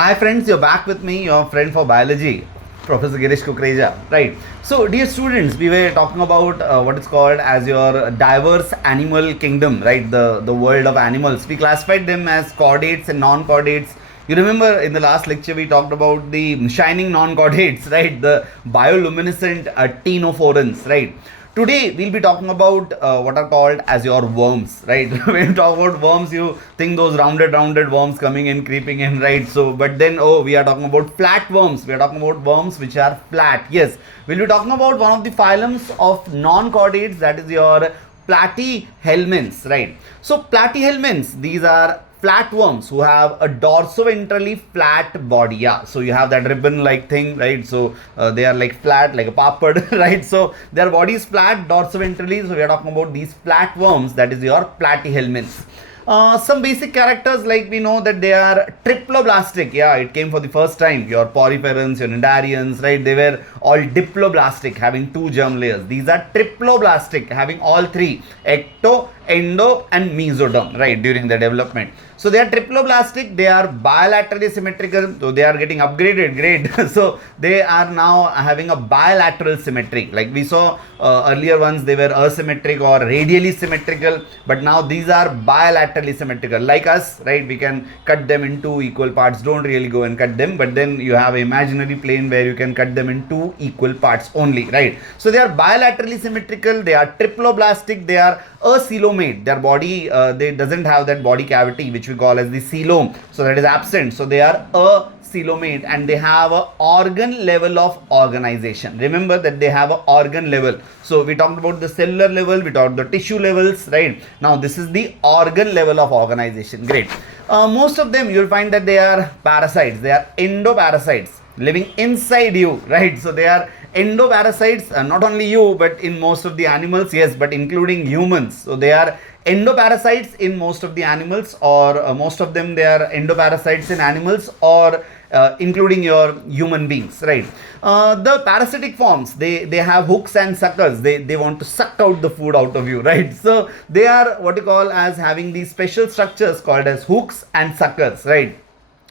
Hi friends, you're back with me, your friend for biology, Professor Girish Kukreja. Right. So, dear students, we were talking about what is called as your diverse animal kingdom, right? The world of animals. We classified them as chordates and non-chordates. You remember in the last lecture we talked about the shining non-chordates, right? The bioluminescent ctenophorans, right? Today we'll be talking about what are called as your worms, right? When you talk about worms, you think those rounded worms coming in, creeping in, right? So, but then, oh, we are talking about flat worms. We are talking about worms which are flat. Yes, we'll be talking about one of the phylums of non-chordates, that is your Platyhelminthes, right? So, Platyhelminthes, these are flatworms who have a dorsoventrally flat body. Yeah, so you have that ribbon like thing, right? So they are like flat, like a papad, right? So their body is flat dorsoventrally. So we are talking about these flatworms, that is your Platyhelminthes. Some basic characters, like we know that they are triploblastic. Yeah, it came for the first time. Your poriferans, your cnidarians, right? They were all diploblastic, having two germ layers. These are triploblastic, having all three: ecto, endo and mesoderm, right, during the development. So they are triploblastic, they are bilaterally symmetrical, so they are getting upgraded, great. So they are now having a bilateral symmetry. Like we saw earlier ones, they were asymmetric or radially symmetrical, but now these are bilaterally symmetrical. Like us, right, we can cut them into equal parts. Don't really go and cut them, but then you have an imaginary plane where you can cut them into equal parts only, right? So they are bilaterally symmetrical, they are triploblastic, they are acoelomate. Their body, they doesn't have that body cavity which we call as the coelom, so that is absent. So they are acoelomate and they have a organ level of organization. Remember that they have an organ level. So we talked about the cellular level, we talked the tissue levels, right? Now this is the organ level of organization. Great. Most of them you'll find that they are parasites. They are endoparasites living inside you, right? So they are endoparasites, not only you but in most of the animals, yes, but including humans. So they are endoparasites in most of the animals, or most of them they are endoparasites in animals, or including your human beings, right? The parasitic forms, they have hooks and suckers. They want to suck out the food out of you, right? So they are what you call as having these special structures called as hooks and suckers, right?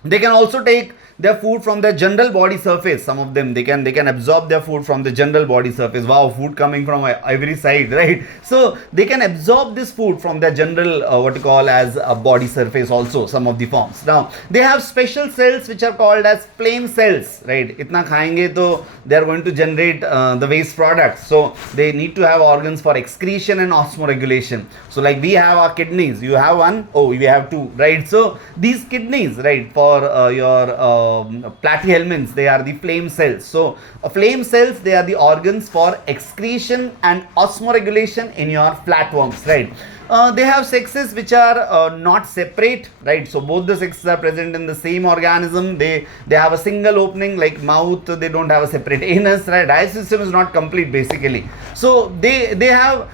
They can also take their food from their general body surface. Some of them, they can absorb their food from the general body surface. Wow, food coming from every side, right? So they can absorb this food from their general what you call as a body surface also, some of the forms. Now they have special cells which are called as flame cells, right? Itna khayenge to they are going to generate the waste products, so they need to have organs for excretion and osmoregulation. So like we have our kidneys, you have one, oh we have two, right? So these kidneys, right, for your platyhelminths, they are the flame cells. So flame cells, they are the organs for excretion and osmoregulation in your flatworms, right? They have sexes which are not separate, right? So both the sexes are present in the same organism. They have a single opening, like mouth. They don't have a separate anus, right? Digestive system is not complete basically. So they have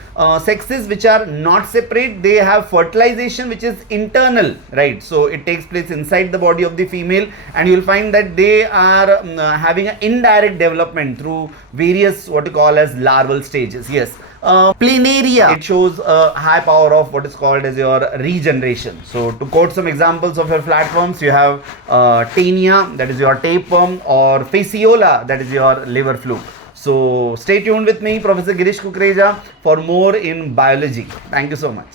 sexes which are not separate. They have fertilization which is internal, right? So it takes place inside the body of the female, and you will find that they are having an indirect development through various what you call as larval stages. Yes. Planaria, it shows a high power of what is called as your regeneration. So to quote some examples of your flatworms, you have Tania, that is your tapeworm, or Fasciola, that is your liver fluke. So stay tuned with me, Professor Girish Kukreja, for more in biology. Thank you so much.